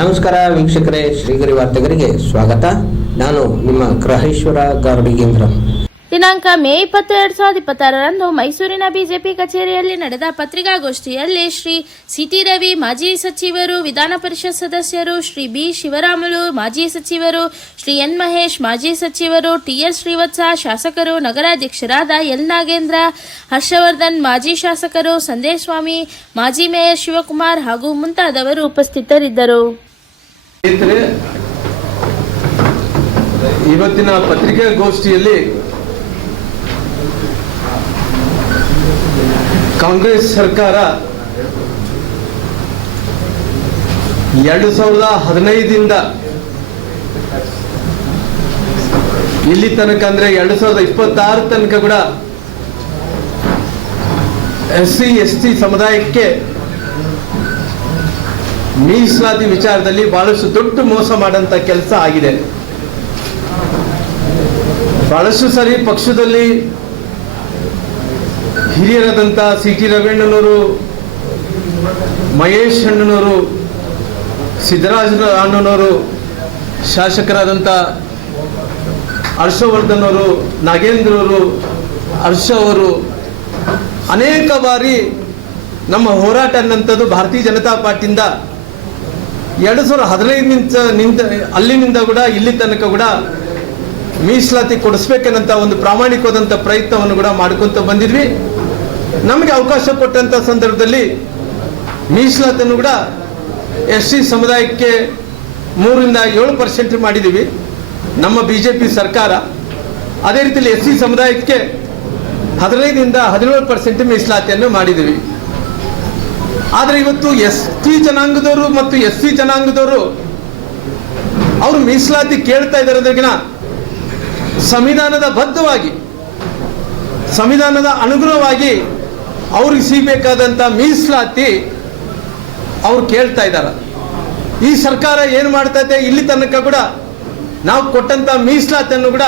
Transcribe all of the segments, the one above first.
ನಮಸ್ಕಾರ ವೀಕ್ಷಕರೇ, ಶ್ರೀಗರಿ ವಾರ್ತೆಗರಿಗೆ ಸ್ವಾಗತ. ನಾನು ನಿಮ್ಮ ಗ್ರಹೇಶ್ವರ ಗಾರ್ಡಿಗೇಂದ್ರ. ದಿನಾಂಕ ಮೇ 20, 2026ರಂದು ಮೈಸೂರಿನ ಬಿಜೆಪಿ ಕಚೇರಿಯಲ್ಲಿ ನಡೆದ ಪತ್ರಿಕಾಗೋಷ್ಠಿಯಲ್ಲಿ ಶ್ರೀ ಸಿ.ಟಿ. ರವಿ ಮಾಜಿ ಸಚಿವರು, ವಿಧಾನ ಪರಿಷತ್ ಸದಸ್ಯರು, ಶ್ರೀ ಬಿ. ಶಿವರಾಮುಲು ಮಾಜಿ ಸಚಿವರು, ಶ್ರೀ ಎನ್. ಮಹೇಶ್ ಮಾಜಿ ಸಚಿವರು, ಟಿ.ಎಸ್. ಶ್ರೀವತ್ಸ ಶಾಸಕರು, ನಗರಾಧ್ಯಕ್ಷರಾದ ಎಲ್. ನಾಗೇಂದ್ರ, ಹರ್ಷವರ್ಧನ್ ಮಾಜಿ ಶಾಸಕರು, ಸಂದೇಶ್ ಸ್ವಾಮಿ ಮಾಜಿ ಮೇಯರ್ ಶಿವಕುಮಾರ್ ಹಾಗೂ ಮುಂತಾದವರು ಉಪಸ್ಥಿತರಿದ್ದರು. ಇವತ್ತಿನ ಪತ್ರಿಕಾಗೋಷ್ಠಿಯಲ್ಲಿ ಕಾಂಗ್ರೆಸ್ ಸರ್ಕಾರ 2015ರಿಂದ ಇಲ್ಲಿ ತನಕ ಅಂದ್ರೆ 2026 ತನಕ ಕೂಡ SC/ST ಸಮುದಾಯಕ್ಕೆ ಮೀಸಲಾತಿ ವಿಚಾರದಲ್ಲಿ ಬಹಳಷ್ಟು ದೊಡ್ಡ ಮೋಸ ಮಾಡಂತ ಕೆಲಸ ಆಗಿದೆ. ಬಹಳಷ್ಟು ಸರಿ ಪಕ್ಷದಲ್ಲಿ ಹಿರಿಯರಾದಂಥ ಸಿ.ಟಿ. ರವೀಣ್ಣನವರು, ಮಹೇಶ್ ಅಣ್ಣನವರು, ಸಿದ್ದರಾಜ ಅಣ್ಣನವರು, ಶಾಸಕರಾದಂಥ ಹರ್ಷವರ್ಧನ್ ಅವರು, ನಾಗೇಂದ್ರ ಅವರು, ಹರ್ಷ ಅವರು ಅನೇಕ ಬಾರಿ ನಮ್ಮ ಹೋರಾಟ ಅನ್ನಂಥದ್ದು ಭಾರತೀಯ ಜನತಾ ಪಾರ್ಟಿಯಿಂದ 2015 ಅಲ್ಲಿನಿಂದ ಕೂಡ ಇಲ್ಲಿ ತನಕ ಕೂಡ ಮೀಸಲಾತಿ ಕೊಡಿಸ್ಬೇಕನ್ನಂತ ಒಂದು ಪ್ರಾಮಾಣಿಕವಾದಂಥ ಪ್ರಯತ್ನವನ್ನು ಕೂಡ ಮಾಡ್ಕೊಂತ ಬಂದಿದ್ವಿ. ನಮಗೆ ಅವಕಾಶ ಕೊಟ್ಟಂತ ಸಂದರ್ಭದಲ್ಲಿ ಮೀಸಲಾತಿಯನ್ನು ಕೂಡ SC ಸಮುದಾಯಕ್ಕೆ 3ರಿಂದ 7% ಮಾಡಿದ್ದೀವಿ ನಮ್ಮ ಬಿಜೆಪಿ ಸರ್ಕಾರ. ಅದೇ ರೀತಿಯಲ್ಲಿ SC ಸಮುದಾಯಕ್ಕೆ 15ರಿಂದ 17% ಮೀಸಲಾತಿಯನ್ನು ಮಾಡಿದ್ದೀವಿ. ಆದರೆ ಇವತ್ತು ST ಜನಾಂಗದವರು ಮತ್ತು SC ಜನಾಂಗದವರು ಅವರು ಮೀಸಲಾತಿ ಕೇಳ್ತಾ ಇದ್ದಾರದ್ರಗಿನ ಸಂವಿಧಾನದ ಬದ್ಧವಾಗಿ, ಸಂವಿಧಾನದ ಅನುಗುಣವಾಗಿ ಅವ್ರಿಗೆ ಸಿಗಬೇಕಾದಂಥ ಮೀಸಲಾತಿ ಅವ್ರು ಕೇಳ್ತಾ ಇದ್ದಾರೆ. ಈ ಸರ್ಕಾರ ಏನು ಮಾಡ್ತಾ ಇದೆ, ಇಲ್ಲಿ ತನಕ ಕೂಡ ನಾವು ಕೊಟ್ಟಂತ ಮೀಸಲಾತಿಯನ್ನು ಕೂಡ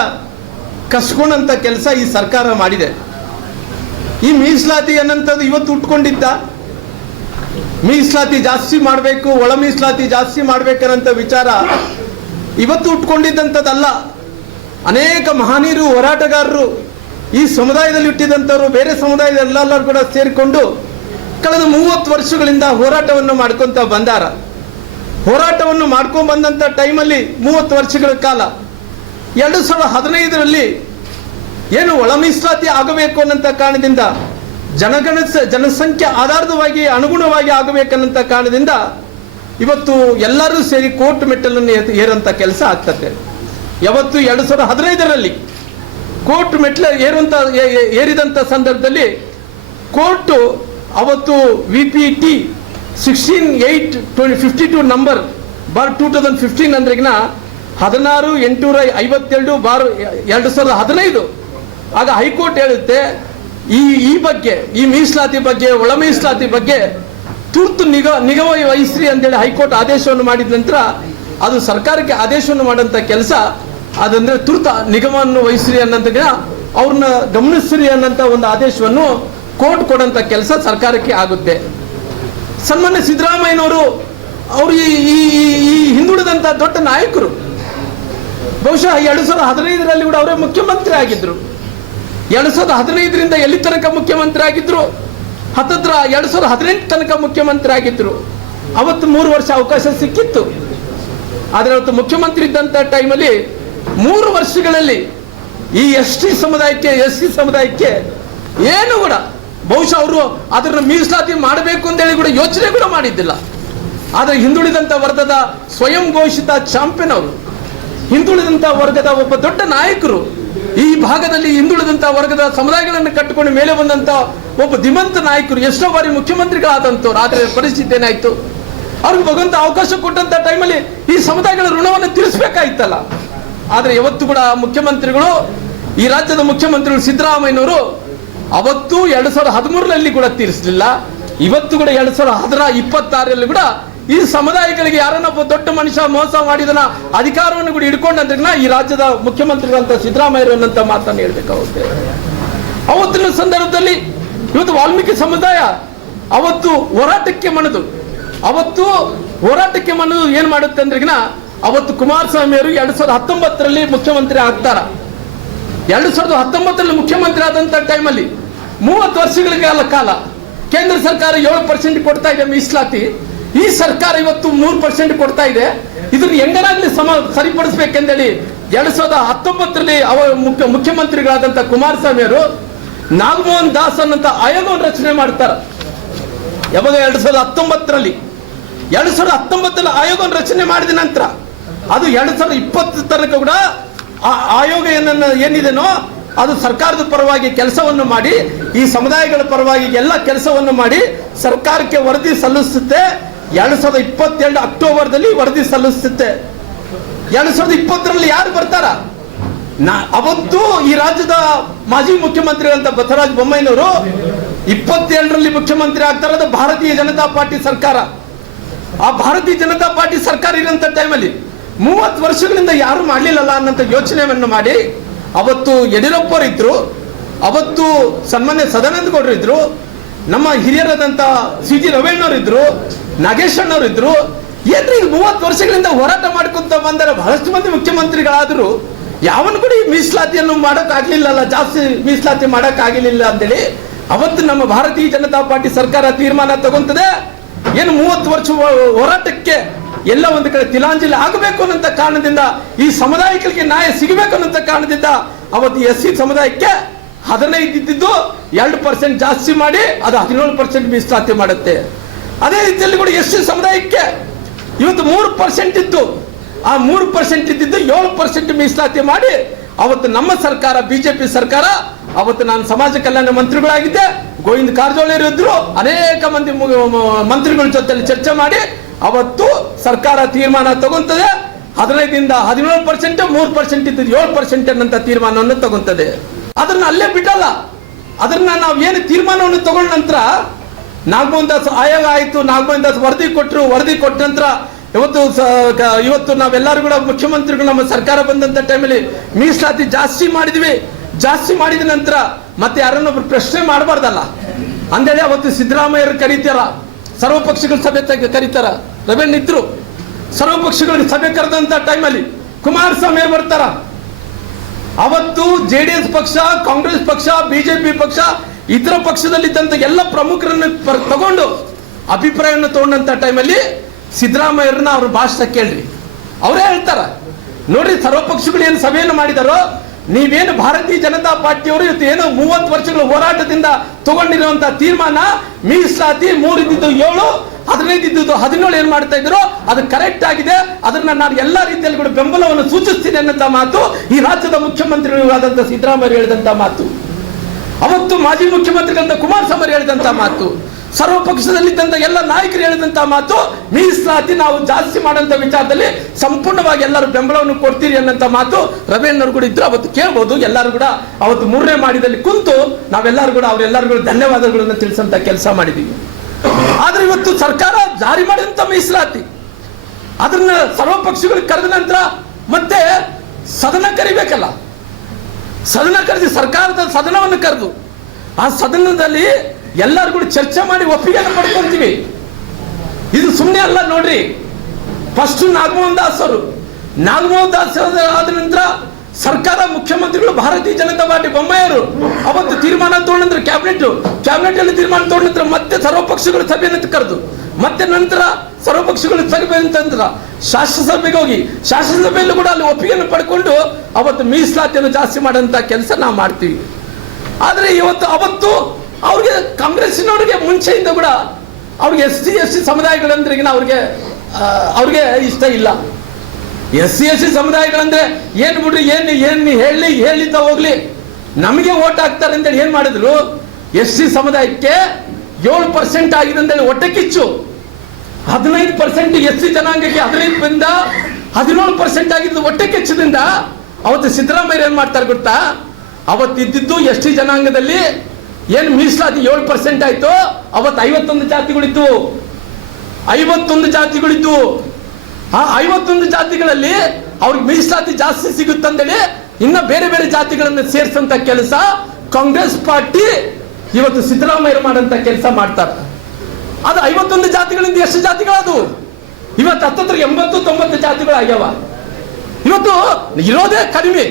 ಕಸ್ಕೊಂಡಂತ ಕೆಲಸ ಈ ಸರ್ಕಾರ ಮಾಡಿದೆ. ಈ ಮೀಸಲಾತಿ ಅನ್ನಂಥದ್ದು ಇವತ್ತು ಉಟ್ಕೊಂಡಿದ್ದ ಮೀಸಲಾತಿ ಜಾಸ್ತಿ ಮಾಡಬೇಕು, ಒಳ ಮೀಸಲಾತಿ ಜಾಸ್ತಿ ಮಾಡ್ಬೇಕನ್ನಂಥ ವಿಚಾರ ಇವತ್ತು ಉಟ್ಕೊಂಡಿದ್ದಂಥದ್ದಲ್ಲ. ಅನೇಕ ಮಹನೀಯರು, ಹೋರಾಟಗಾರರು, ಈ ಸಮುದಾಯದಲ್ಲಿ ಹುಟ್ಟಿದಂಥವ್ರು, ಬೇರೆ ಸಮುದಾಯದಲ್ಲೆಲ್ಲರೂ ಕೂಡ ಸೇರಿಕೊಂಡು ಕಳೆದ 30 ವರ್ಷಗಳಿಂದ ಹೋರಾಟವನ್ನು ಮಾಡ್ಕೊತ ಬಂದಾರ. ಹೋರಾಟವನ್ನು ಮಾಡ್ಕೊಂಡು ಬಂದಂಥ ಟೈಮಲ್ಲಿ 30 ವರ್ಷಗಳ ಕಾಲ 2015ರಲ್ಲಿ ಏನು ಒಳ ಮೀಸಲಾತಿ ಆಗಬೇಕು ಅನ್ನಂಥ ಕಾರಣದಿಂದ ಜನಸಂಖ್ಯೆ ಆಧಾರವಾಗಿ ಅನುಗುಣವಾಗಿ ಆಗಬೇಕನ್ನಂಥ ಕಾರಣದಿಂದ ಇವತ್ತು ಎಲ್ಲರೂ ಸೇರಿ ಕೋರ್ಟ್ ಮೆಟ್ಟಲನ್ನು ಏರಂತ ಕೆಲಸ ಆಗ್ತದೆ. ಯಾವತ್ತು 2015ರಲ್ಲಿ ಕೋರ್ಟ್ ಮೆಟ್ಲ ಏರಿದಂಥ ಸಂದರ್ಭದಲ್ಲಿ ಕೋರ್ಟು ಅವತ್ತು VPT 16/8/52 ನಂಬರ್ /2015 ಅಂದ್ರೆಗಿನ 16/857/2015 ಆಗ ಹೈಕೋರ್ಟ್ ಹೇಳುತ್ತೆ ಈ ಬಗ್ಗೆ, ಈ ಮೀಸಲಾತಿ ಬಗ್ಗೆ, ಒಳ ಮೀಸಲಾತಿ ಬಗ್ಗೆ ತುರ್ತು ನಿಗಮ ವಹಿಸ್ರಿ ಅಂತೇಳಿ ಹೈಕೋರ್ಟ್ ಆದೇಶವನ್ನು ಮಾಡಿದ ನಂತರ ಅದು ಸರ್ಕಾರಕ್ಕೆ ಆದೇಶವನ್ನು ಮಾಡೋಂಥ ಕೆಲಸ, ಅದಂದ್ರೆ ತುರ್ತು ನಿಗಮವನ್ನು ವಹಿಸ್ರಿ ಅನ್ನೋದನ್ನ ಅವ್ರನ್ನ ಗಮನಿಸ್ರಿ ಅನ್ನೋಂಥ ಒಂದು ಆದೇಶವನ್ನು ಕೋರ್ಟ್ ಕೊಡೋಂಥ ಕೆಲಸ ಸರ್ಕಾರಕ್ಕೆ ಆಗುತ್ತೆ. ಸನ್ಮಾನ್ಯ ಸಿದ್ದರಾಮಯ್ಯನವರು ಅವರು ಈ ಹಿಂದುಳಿದಂಥ ದೊಡ್ಡ ನಾಯಕರು. ಬಹುಶಃ 2015ರಲ್ಲಿ ಕೂಡ ಅವರೇ ಮುಖ್ಯಮಂತ್ರಿ ಆಗಿದ್ರು. 2015ರಿಂದ ಎಲ್ಲಿ ತನಕ ಮುಖ್ಯಮಂತ್ರಿ ಆಗಿದ್ರು? ಹತ್ತತ್ರ 2018 ತನಕ ಮುಖ್ಯಮಂತ್ರಿ ಆಗಿದ್ರು. ಅವತ್ತು 3 ವರ್ಷ ಅವಕಾಶ ಸಿಕ್ಕಿತ್ತು. ಆದರೆ ಅವತ್ತು ಮುಖ್ಯಮಂತ್ರಿ ಇದ್ದಂಥ ಟೈಮಲ್ಲಿ 3 ವರ್ಷಗಳಲ್ಲಿ ಈ ST ಸಮುದಾಯಕ್ಕೆ, SC ಸಮುದಾಯಕ್ಕೆ ಏನು ಕೂಡ ಬಹುಶಃ ಅವರು ಅದನ್ನು ಮೀಸಲಾತಿ ಮಾಡಬೇಕು ಅಂತೇಳಿ ಕೂಡ ಯೋಚನೆ ಕೂಡ ಮಾಡಿದ್ದಿಲ್ಲ. ಆದರೆ ಹಿಂದುಳಿದಂಥ ವರ್ಗದ ಸ್ವಯಂ ಘೋಷಿತ ಚಾಂಪಿಯನ್ ಅವರು, ಹಿಂದುಳಿದಂಥ ವರ್ಗದ ಒಬ್ಬ ದೊಡ್ಡ ನಾಯಕರು, ಈ ಭಾಗದಲ್ಲಿ ಹಿಂದುಳಿದಂಥ ವರ್ಗದ ಸಮುದಾಯಗಳನ್ನು ಕಟ್ಟಿಕೊಂಡು ಮೇಲೆ ಬಂದಂಥ ಒಬ್ಬ ಧೀಮಂತ ನಾಯಕರು, ಎಷ್ಟೋ ಬಾರಿ ಮುಖ್ಯಮಂತ್ರಿಗಳಾದಂಥವ್ರು. ಆದರೆ ಪರಿಸ್ಥಿತಿ ಏನಾಯ್ತು, ಅವ್ರಿಗೆ ಭಗವಂತ ಅವಕಾಶ ಕೊಟ್ಟಂತ ಟೈಮಲ್ಲಿ ಈ ಸಮುದಾಯಗಳ ಋಣವನ್ನು ತೀರಿಸಬೇಕಾಯ್ತಲ್ಲ. ಆದರೆ ಯಾವತ್ತು ಕೂಡ ಮುಖ್ಯಮಂತ್ರಿಗಳು, ಈ ರಾಜ್ಯದ ಮುಖ್ಯಮಂತ್ರಿಗಳು ಸಿದ್ದರಾಮಯ್ಯನವರು ಅವತ್ತು 2013ರಲ್ಲಿ ಕೂಡ ತೀರಿಸಲಿಲ್ಲ. ಇವತ್ತು ಕೂಡ 2026ರಲ್ಲಿ ಕೂಡ ಈ ಸಮುದಾಯಗಳಿಗೆ ಯಾರನ್ನೊಬ್ಬ ದೊಡ್ಡ ಮನುಷ್ಯ ಮೋಸ ಮಾಡಿದನ ಅಧಿಕಾರವನ್ನು ಕೂಡ ಹಿಡ್ಕೊಂಡ್ರೆ ಈ ರಾಜ್ಯದ ಮುಖ್ಯಮಂತ್ರಿಗಳಂತ ಸಿದ್ದರಾಮಯ್ಯರು ಅನ್ನಂತ ಮಾತನ್ನು ಹೇಳ್ಬೇಕಾಗುತ್ತೆ. ಅವತ್ತಿನ ಸಂದರ್ಭದಲ್ಲಿ ಇವತ್ತು ವಾಲ್ಮೀಕಿ ಸಮುದಾಯ ಅವತ್ತು ಹೋರಾಟಕ್ಕೆ ಮಣಿದು ಅವತ್ತು ಹೋರಾಟಕ್ಕೆ ಮನಸ್ಸು ಏನ್ ಮಾಡುತ್ತೆ ಅಂದ್ರೆಗಿನ ಅವತ್ತು ಕುಮಾರಸ್ವಾಮಿ ಅವರು 2019ರಲ್ಲಿ ಮುಖ್ಯಮಂತ್ರಿ ಆಗ್ತಾರ. 2019ರಲ್ಲಿ ಮುಖ್ಯಮಂತ್ರಿ ಆದಂತ ಟೈಮಲ್ಲಿ 30 ವರ್ಷಗಳ ಕಾಲ ಕೇಂದ್ರ ಸರ್ಕಾರ 7% ಕೊಡ್ತಾ ಇದೆ ಮೀಸಲಾತಿ. ಈ ಸರ್ಕಾರ ಇವತ್ತು 3% ಕೊಡ್ತಾ ಇದೆ. ಇದನ್ನ ಹೆಂಗನಾಗ್ಲಿ ಸರಿಪಡಿಸಬೇಕೆಂದೇಳಿ 2019ರಲ್ಲಿ ಮುಖ್ಯಮಂತ್ರಿಗಳಾದಂತ ಕುಮಾರಸ್ವಾಮಿ ಅವರು ನಾಗಮೋಹನ್ ದಾಸ್ ಅನ್ನಂತ ಆಯೋಗವನ್ನು ರಚನೆ ಮಾಡ್ತಾರೆ. ಯಾವಾಗ 2019ರಲ್ಲಿ 2019 ಆಯೋಗವನ್ನು ರಚನೆ ಮಾಡಿದ ನಂತರ ಅದು 2020 ತನಕ ಕೂಡ ಆಯೋಗ ಏನಿದೆನೋ ಅದು ಸರ್ಕಾರದ ಪರವಾಗಿ ಕೆಲಸವನ್ನು ಮಾಡಿ ಈ ಸಮುದಾಯಗಳ ಪರವಾಗಿ ಎಲ್ಲ ಕೆಲಸವನ್ನು ಮಾಡಿ ಸರ್ಕಾರಕ್ಕೆ ವರದಿ ಸಲ್ಲಿಸುತ್ತೆ. 2022 ಅಕ್ಟೋಬರ್ದಲ್ಲಿ ವರದಿ ಸಲ್ಲಿಸುತ್ತೆ. 2020ರಲ್ಲಿ ಯಾರು ಬರ್ತಾರ? ಅವತ್ತು ಈ ರಾಜ್ಯದ ಮಾಜಿ ಮುಖ್ಯಮಂತ್ರಿಗಳಂತ ಬಸವರಾಜ ಬೊಮ್ಮಾಯಿನವರು 27ರಲ್ಲಿ ಮುಖ್ಯಮಂತ್ರಿ ಆಗ್ತಾರೆ. ಅದು ಭಾರತೀಯ ಜನತಾ ಪಾರ್ಟಿ ಸರ್ಕಾರ. ಆ ಭಾರತೀಯ ಜನತಾ ಪಾರ್ಟಿ ಸರ್ಕಾರ ಇರೋಂಥ ಟೈಮಲ್ಲಿ 30 ವರ್ಷಗಳಿಂದ ಯಾರು ಮಾಡಲಿಲ್ಲಲ್ಲ ಅನ್ನೋಂಥ ಯೋಚನೆಯನ್ನು ಮಾಡಿ ಅವತ್ತು ಯಡಿಯೂರಪ್ಪರು ಇದ್ರು, ಅವತ್ತು ಸನ್ಮಾನ್ಯ ಸದಾನಂದ ಗೌಡರು ಇದ್ರು, ನಮ್ಮ ಹಿರಿಯರಾದಂಥ CG ರವೀಣ್ಣವ್ರು ಇದ್ರು, ನಾಗೇಶ್ ಅಣ್ಣವ್ರು ಇದ್ರು. ಏನ್ರಿ 30 ವರ್ಷಗಳಿಂದ ಹೋರಾಟ ಮಾಡ್ಕೊಂತ ಬಂದರೆ ಬಹಳಷ್ಟು ಮಂದಿ ಮುಖ್ಯಮಂತ್ರಿಗಳಾದ್ರು ಯಾವನು ಕೂಡ ಈ ಮೀಸಲಾತಿಯನ್ನು ಮಾಡೋಕ್ಕಾಗ್ಲಿಲ್ಲಲ್ಲ, ಜಾಸ್ತಿ ಮೀಸಲಾತಿ ಮಾಡೋಕ್ಕಾಗಲಿಲ್ಲ ಅಂತೇಳಿ ಅವತ್ತು ನಮ್ಮ ಭಾರತೀಯ ಜನತಾ ಪಾರ್ಟಿ ಸರ್ಕಾರ ತೀರ್ಮಾನ ತಗೊಂತದೆ. ಏನು 30 ವರ್ಷ ಹೋರಾಟಕ್ಕೆ ಎಲ್ಲ ಒಂದು ಕಡೆ ತಿಲಾಂಜಲಿ ಆಗಬೇಕು ಅನ್ನೋ ಕಾರಣದಿಂದ, ಈ ಸಮುದಾಯಗಳಿಗೆ ನ್ಯಾಯ ಸಿಗಬೇಕು ಅನ್ನೋ ಕಾರಣದಿಂದ ಅವತ್ತು SC ಸಮುದಾಯಕ್ಕೆ 15 ಇದ್ದಿದ್ದು 2% ಜಾಸ್ತಿ ಮಾಡಿ ಅದು 17% ಮೀಸಲಾತಿ ಮಾಡುತ್ತೆ. ಅದೇ ರೀತಿಯಲ್ಲಿ ಕೂಡ SC ಸಮುದಾಯಕ್ಕೆ ಇವತ್ತು 3% ಇತ್ತು, ಆ 3% ಇದ್ದಿದ್ದು 7% ಮೀಸಲಾತಿ ಮಾಡಿ ಅವತ್ತು ನಮ್ಮ ಸರ್ಕಾರ ಬಿಜೆಪಿ ಸರ್ಕಾರ, ಅವತ್ತು ನಾನು ಸಮಾಜ ಕಲ್ಯಾಣ ಮಂತ್ರಿಗಳಾಗಿದ್ದೆ, ಗೋವಿಂದ ಕಾರಜೋಳ ಇದ್ರು, ಅನೇಕ ಮಂದಿ ಮಂತ್ರಿಗಳ ಜೊತೆ ಚರ್ಚೆ ಮಾಡಿ ಅವತ್ತು ಸರ್ಕಾರ ತೀರ್ಮಾನ ತಗೊಂತದೆ. 15ರಿಂದ 17%, 3% ಇದ್ದು 7% ಅನ್ನಂತ ತೀರ್ಮಾನವನ್ನು ತಗೊಂತದೆ. ಅದನ್ನ ಅಲ್ಲೇ ಬಿಟ್ಟಲ್ಲ. ಅದನ್ನ ನಾವು ಏನು ತೀರ್ಮಾನವನ್ನು ತಗೊಂಡ ನಂತರ ನಾಗಮೋಹನ್ ದಾಸ್ ಆಯೋಗ ಆಯ್ತು, ನಾಗಮೋಹನ್ ದಾಸ್ ವರದಿ ಕೊಟ್ಟರು. ವರದಿ ಕೊಟ್ಟ ನಂತರ ಇವತ್ತು ನಾವೆಲ್ಲರೂ ಕೂಡ ಮುಖ್ಯಮಂತ್ರಿಗಳು ನಮ್ಮ ಸರ್ಕಾರ ಬಂದಂತ ಟೈಮಲ್ಲಿ ಮೀಸಲಾತಿ ಜಾಸ್ತಿ ಮಾಡಿದ್ವಿ. ಜಾಸ್ತಿ ಮಾಡಿದ ನಂತರ ಮತ್ತೆ ಯಾರನ್ನೊಬ್ರು ಪ್ರಶ್ನೆ ಮಾಡಬಾರ್ದಲ್ಲ ಅಂದೇಳಿ ಅವತ್ತು ಸಿದ್ದರಾಮಯ್ಯರು ಕರೀತಾರ, ಸರ್ವಪಕ್ಷಗಳ ಸಭೆ ಕರೀತಾರ. ರವೀಣ್ ಇದ್ರು, ಸರ್ವಪಕ್ಷಗಳಿಗೆ ಸಭೆ ಕರೆದಂತ ಟೈಮಲ್ಲಿ ಕುಮಾರಸ್ವಾಮಿ ಬರ್ತಾರ. ಅವತ್ತು JDS ಪಕ್ಷ, ಕಾಂಗ್ರೆಸ್ ಪಕ್ಷ, ಬಿಜೆಪಿ ಪಕ್ಷ, ಇತರ ಪಕ್ಷದಲ್ಲಿದ್ದಂತ ಎಲ್ಲ ಪ್ರಮುಖರನ್ನು ತಗೊಂಡು ಅಭಿಪ್ರಾಯವನ್ನು ತಗೊಂಡಂತ ಟೈಮಲ್ಲಿ ಸಿದ್ದರಾಮಯ್ಯರನ್ನ ಅವ್ರ ಭಾಷಣ ಕೇಳ್ರಿ. ಅವರೇ ಹೇಳ್ತಾರ, ನೋಡ್ರಿ ಸರ್ವಪಕ್ಷಗಳು ಏನು ಸಭೆಯನ್ನು ಮಾಡಿದಾರೋ, ನೀವೇನು ಭಾರತೀಯ ಜನತಾ ಪಾರ್ಟಿಯವರು ಇವತ್ತು ಏನೋ 30 ವರ್ಷಗಳ ಹೋರಾಟದಿಂದ ತಗೊಂಡಿರುವಂತಹ ತೀರ್ಮಾನ ಮೀಸಲಾತಿ 3 ಇದ್ದಿದ್ದು 7, 15 ಇದ್ದಿದ್ದು 17 ಏನ್ ಮಾಡ್ತಾ ಇದ್ರು ಅದು ಕರೆಕ್ಟ್ ಆಗಿದೆ. ಅದನ್ನ ನಾನು ಎಲ್ಲಾ ರೀತಿಯಲ್ಲಿ ಕೂಡ ಬೆಂಬಲವನ್ನು ಸೂಚಿಸ್ತೀನಿ ಅನ್ನಂತ ಮಾತು ಈ ರಾಜ್ಯದ ಮುಖ್ಯಮಂತ್ರಿಗಳಾದಂತಹ ಸಿದ್ದರಾಮಯ್ಯ ಹೇಳಿದಂತ ಮಾತು, ಅವತ್ತು ಮಾಜಿ ಮುಖ್ಯಮಂತ್ರಿಗಳಂತ ಕುಮಾರಸ್ವಾಮಿ ಹೇಳಿದಂತ ಮಾತು, ಸರ್ವಪಕ್ಷದಲ್ಲಿದ್ದಂತ ಎಲ್ಲ ನಾಯಕರು ಹೇಳಿದಂತ ಮಾತು, ಮೀಸಲಾತಿ ನಾವು ಜಾಸ್ತಿ ಮಾಡೋಂಥ ವಿಚಾರದಲ್ಲಿ ಸಂಪೂರ್ಣವಾಗಿ ಎಲ್ಲರೂ ಬೆಂಬಲವನ್ನು ಕೊಡ್ತೀರಿ ಅನ್ನಂತ ಮಾತು ರವೀಣ್ಣವ್ರು ಕೂಡ ಇದ್ರು. ಅವತ್ತು ಕೇಳ್ಬೋದು, ಎಲ್ಲರೂ ಕೂಡ ಅವತ್ತು 3ನೇ ಮಾಡಿದಲ್ಲಿ ಕುಂತು ನಾವೆಲ್ಲರೂ ಕೂಡ ಅವರೆಲ್ಲರೂ ಕೂಡ ಧನ್ಯವಾದಗಳನ್ನು ತಿಳಿಸಂತ ಕೆಲಸ ಮಾಡಿದೀವಿ. ಆದ್ರೆ ಇವತ್ತು ಸರ್ಕಾರ ಜಾರಿ ಮಾಡಿದಂತ ಮೀಸಲಾತಿ ಅದನ್ನ ಸರ್ವಪಕ್ಷಗಳಿಗೆ ಕರೆದ ನಂತರ ಮತ್ತೆ ಸದನ ಕರಿಬೇಕಲ್ಲ, ಸದನ ಕರೆದು ಸರ್ಕಾರದ ಸದನವನ್ನು ಕರೆದು ಆ ಸದನದಲ್ಲಿ ಎಲ್ಲರೂ ಕೂಡ ಚರ್ಚೆ ಮಾಡಿ ಒಪ್ಪಿಗೆಯನ್ನು ಪಡ್ಕೊಂತೀವಿ. ಇದು ಸುಮ್ಮನೆ ಅಲ್ಲ ನೋಡ್ರಿ. ಫಸ್ಟ್ ನಾಗಮೋಹನ್ ದಾಸ್ ಆದ ನಂತರ ಸರ್ಕಾರ ಮುಖ್ಯಮಂತ್ರಿಗಳು ಭಾರತೀಯ ಜನತಾ ಪಾರ್ಟಿ ಬೊಮ್ಮಾಯಿಯವರು ಅವತ್ತು ತೀರ್ಮಾನ ತಗೊಂಡ್ರೆ ಕ್ಯಾಬಿನೆಟ್ ಅಲ್ಲಿ ತೀರ್ಮಾನ ತಗೊಂಡ ನಂತರ ಮತ್ತೆ ಸರ್ವಪಕ್ಷಗಳ ಸಭೆಯನ್ನು ಕರೆದು ಮತ್ತೆ ನಂತರ ಸರ್ವಪಕ್ಷಗಳ ಸಭೆ ನಂತರ ಶಾಸನಸಭೆಗೆ ಹೋಗಿ ಶಾಸನಸಭೆಯಲ್ಲೂ ಕೂಡ ಅಲ್ಲಿ ಒಪ್ಪಿಗೆಯನ್ನು ಪಡ್ಕೊಂಡು ಅವತ್ತು ಮೀಸಲಾತಿಯನ್ನು ಜಾಸ್ತಿ ಮಾಡೋಂಥ ಕೆಲಸ ನಾವು ಮಾಡ್ತೀವಿ. ಆದ್ರೆ ಅವತ್ತು ಅವ್ರಿಗೆ ಕಾಂಗ್ರೆಸ್ಸಿನವ್ರಿಗೆ ಮುಂಚೆಯಿಂದ ಕೂಡ ಅವ್ರಿಗೆ SC ಸಮುದಾಯಗಳಂದ್ರೆ ಅವ್ರಿಗೆ ಇಷ್ಟ ಇಲ್ಲ. SC ಸಮುದಾಯಗಳಂದ್ರೆ ಏನ್ ಬಿಡ್ರಿ, ಏನ್ ಹೇಳಿತ ಹೋಗ್ಲಿ, ನಮಗೆ ಓಟ್ ಹಾಕ್ತಾರೆ ಅಂತೇಳಿ ಏನ್ ಮಾಡಿದ್ರು, SC ಸಮುದಾಯಕ್ಕೆ 7% ಆಗಿದೆ ಅಂತೇಳಿ ಹೊಟ್ಟೆ ಕಿಚ್ಚು. 15% SC ಜನಾಂಗಕ್ಕೆ 15ರಿಂದ 17% ಆಗಿದ್ದು ಹೊಟ್ಟೆ ಕಿಚ್ಚದಿಂದ ಅವತ್ತು ಸಿದ್ದರಾಮಯ್ಯ ಏನ್ ಮಾಡ್ತಾರೆ ಗೊತ್ತಾ, ಅವತ್ತಿದ್ದು ST ಜನಾಂಗದಲ್ಲಿ ಏನು ಮೀಸಲಾತಿ 7% ಆಯ್ತು, ಅವತ್ತು 51 ಜಾತಿಗಳಿದ್ದು. 51 ಜಾತಿಗಳಿದ್ದು. ಆ 51 ಜಾತಿಗಳಲ್ಲಿ ಅವ್ರಿಗೆ ಮೀಸಲಾತಿ ಜಾಸ್ತಿ ಸಿಗುತ್ತಂದೇಳಿ ಇನ್ನ ಬೇರೆ ಬೇರೆ ಜಾತಿಗಳನ್ನು ಸೇರಿಸಂತ ಕೆಲಸ ಕಾಂಗ್ರೆಸ್ ಪಾರ್ಟಿ ಇವತ್ತು ಸಿದ್ದರಾಮಯ್ಯ ಮಾಡಂತ ಕೆಲಸ ಮಾಡ್ತಾರೆ. ಅದು 51 ಜಾತಿಗಳಿಂದ ಎಷ್ಟು ಜಾತಿಗಳದು? ಇವತ್ತು ಹತ್ತತ್ರ 80-90 ಜಾತಿಗಳು ಆಗ್ಯಾವ. ಇವತ್ತು ಇರೋದೇ ಕಡಿಮೆ.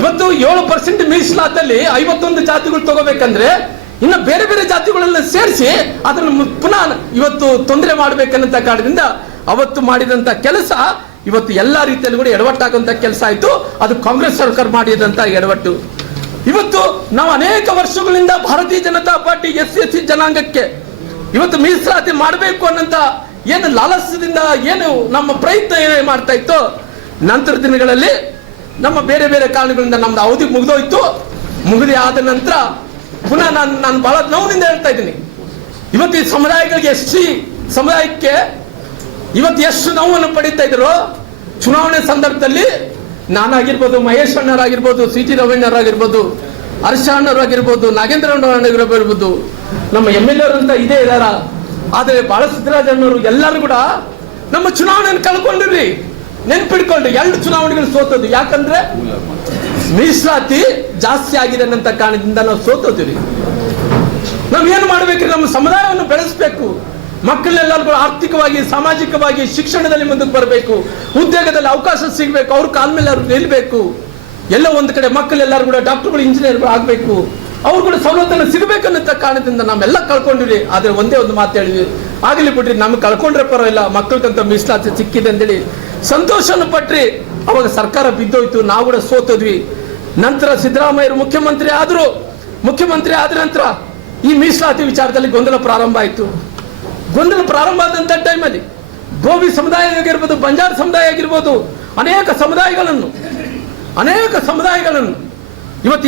ಇವತ್ತು 7% ಮೀಸಲಾದಲ್ಲಿ 51 ಜಾತಿಗಳು ತಗೋಬೇಕಂದ್ರೆ ಇನ್ನು ಬೇರೆ ಬೇರೆ ಜಾತಿಗಳೆಲ್ಲ ಸೇರಿಸಿ ಅದನ್ನು ಪುನಃ ಇವತ್ತು ತೊಂದರೆ ಮಾಡಬೇಕನ್ನಂತ ಕಾರಣದಿಂದ ಅವತ್ತು ಮಾಡಿದಂತ ಕೆಲಸ ಇವತ್ತು ಎಲ್ಲಾ ರೀತಿಯಲ್ಲಿ ಕೂಡ ಎಡವಟ್ಟಾಗುವಂತ ಕೆಲಸ ಆಯ್ತು. ಅದು ಕಾಂಗ್ರೆಸ್ ಸರ್ಕಾರ ಮಾಡಿದಂತ ಎಡವಟ್ಟು. ಇವತ್ತು ನಾವು ಅನೇಕ ವರ್ಷಗಳಿಂದ ಭಾರತೀಯ ಜನತಾ ಪಾರ್ಟಿ SC ಜನಾಂಗಕ್ಕೆ ಇವತ್ತು ಮೀಸಲಾತಿ ಮಾಡಬೇಕು ಅನ್ನಂತ ಏನು ಲಾಲಸ್ಯದಿಂದ ಏನು ನಮ್ಮ ಪ್ರಯತ್ನ ಏನೇ ಮಾಡ್ತಾ ಇತ್ತು, ನಂತರ ದಿನಗಳಲ್ಲಿ ನಮ್ಮ ಬೇರೆ ಬೇರೆ ಕಾರಣಗಳಿಂದ ನಮ್ದು ಅವಧಿ ಮುಗಿದೋಯ್ತು. ಮುಗಿದಿ ಆದ ನಂತರ ಪುನಃ ನಾನು ಬಹಳ ನೋವಿನಿಂದ ಹೇಳ್ತಾ ಇದ್ದೀನಿ. ಇವತ್ತು ಈ ಸಮುದಾಯಗಳಿಗೆ SC ಸಮುದಾಯಕ್ಕೆ ಇವತ್ತು ಎಷ್ಟು ನೋವನ್ನು ಪಡೀತಾ ಇದ್ರು. ಚುನಾವಣೆ ಸಂದರ್ಭದಲ್ಲಿ ನಾನಾಗಿರ್ಬೋದು, ಮಹೇಶ್ ಅಣ್ಣರಾಗಿರ್ಬೋದು, CT ರವೀಣ್ಣರಾಗಿರ್ಬೋದು, ಹರ್ಷ ಅಣ್ಣರಾಗಿರ್ಬೋದು, ನಾಗೇಂದ್ರ ಅಣ್ಣರಾಗಿರ್ಬೋದು, ನಮ್ಮ MLA ಅಂತ ಇದೇ ಇದಾರ. ಆದರೆ ಬಾಳ ಸಿದ್ದರಾಜಣ್ಣವರು ಎಲ್ಲರೂ ಕೂಡ ನಮ್ಮ ಚುನಾವಣೆಯನ್ನು ಕಳ್ಕೊಂಡಿರ್ರಿ. ನೆನ್ಪಿಡ್ಕೊಳ್ರಿ, 2 ಚುನಾವಣೆಗಳು ಸೋತದ್ದು. ಯಾಕಂದ್ರೆ ಮೀಸಲಾತಿ ಜಾಸ್ತಿ ಆಗಿದೆ ಅನ್ನಂತ ಕಾರಣದಿಂದ ನಾವು ಸೋತೋದಿರಿ. ನಾವೇನು ಮಾಡ್ಬೇಕ್ರಿ? ನಮ್ಮ ಸಮುದಾಯವನ್ನು ಬೆಳೆಸಬೇಕು. ಮಕ್ಕಳೆಲ್ಲರಿಗೂ ಆರ್ಥಿಕವಾಗಿ, ಸಾಮಾಜಿಕವಾಗಿ, ಶಿಕ್ಷಣದಲ್ಲಿ ಮುಂದಕ್ಕೆ ಬರಬೇಕು. ಉದ್ಯೋಗದಲ್ಲಿ ಅವಕಾಶ ಸಿಗಬೇಕು. ಅವ್ರ ಕಾಲ ಮೇಲೆ ಅವ್ರು ನಿಲ್ಬೇಕು. ಎಲ್ಲ ಒಂದು ಕಡೆ ಮಕ್ಕಳೆಲ್ಲರೂ ಕೂಡ ಡಾಕ್ಟರ್ಗಳು, ಇಂಜಿನಿಯರ್ಗಳು ಆಗಬೇಕು. ಅವ್ರು ಕೂಡ ಸವಲತ್ತನ್ನು ಸಿಗಬೇಕನ್ನಂತ ಕಾರಣದಿಂದ ನಾವೆಲ್ಲ ಕಳ್ಕೊಂಡಿವಿ. ಆದ್ರೆ ಒಂದೇ ಒಂದು ಮಾತು ಹೇಳಿದ್ವಿ, ಆಗಲಿ ಬಿಡ್ರಿ, ನಮ್ಗೆ ಕಳ್ಕೊಂಡ್ರೆ ಪರವಾಗಿಲ್ಲ, ಮಕ್ಕಳಿಗಂತ ಮೀಸಲಾತಿ ಸಿಕ್ಕಿದೆ ಅಂತೇಳಿ ಸಂತೋಷವನ್ನು ಪಟ್ರಿ. ಅವಾಗ ಸರ್ಕಾರ ಬಿದ್ದೋಯ್ತು, ನಾವು ಕೂಡ ಸೋತದ್ವಿ. ನಂತರ ಸಿದ್ದರಾಮಯ್ಯರು ಮುಖ್ಯಮಂತ್ರಿ ಆದ ನಂತರ ಈ ಮೀಸಲಾತಿ ವಿಚಾರದಲ್ಲಿ ಗೊಂದಲ ಪ್ರಾರಂಭ ಆಯಿತು. ಗೊಂದಲ ಪ್ರಾರಂಭ ಆದಂತ ಟೈಮಲ್ಲಿ ಗೋವಿ ಸಮುದಾಯ ಆಗಿರ್ಬೋದು, ಬಂಜಾರ ಸಮುದಾಯ ಆಗಿರ್ಬೋದು, ಅನೇಕ ಸಮುದಾಯಗಳನ್ನು ಇವತ್ತು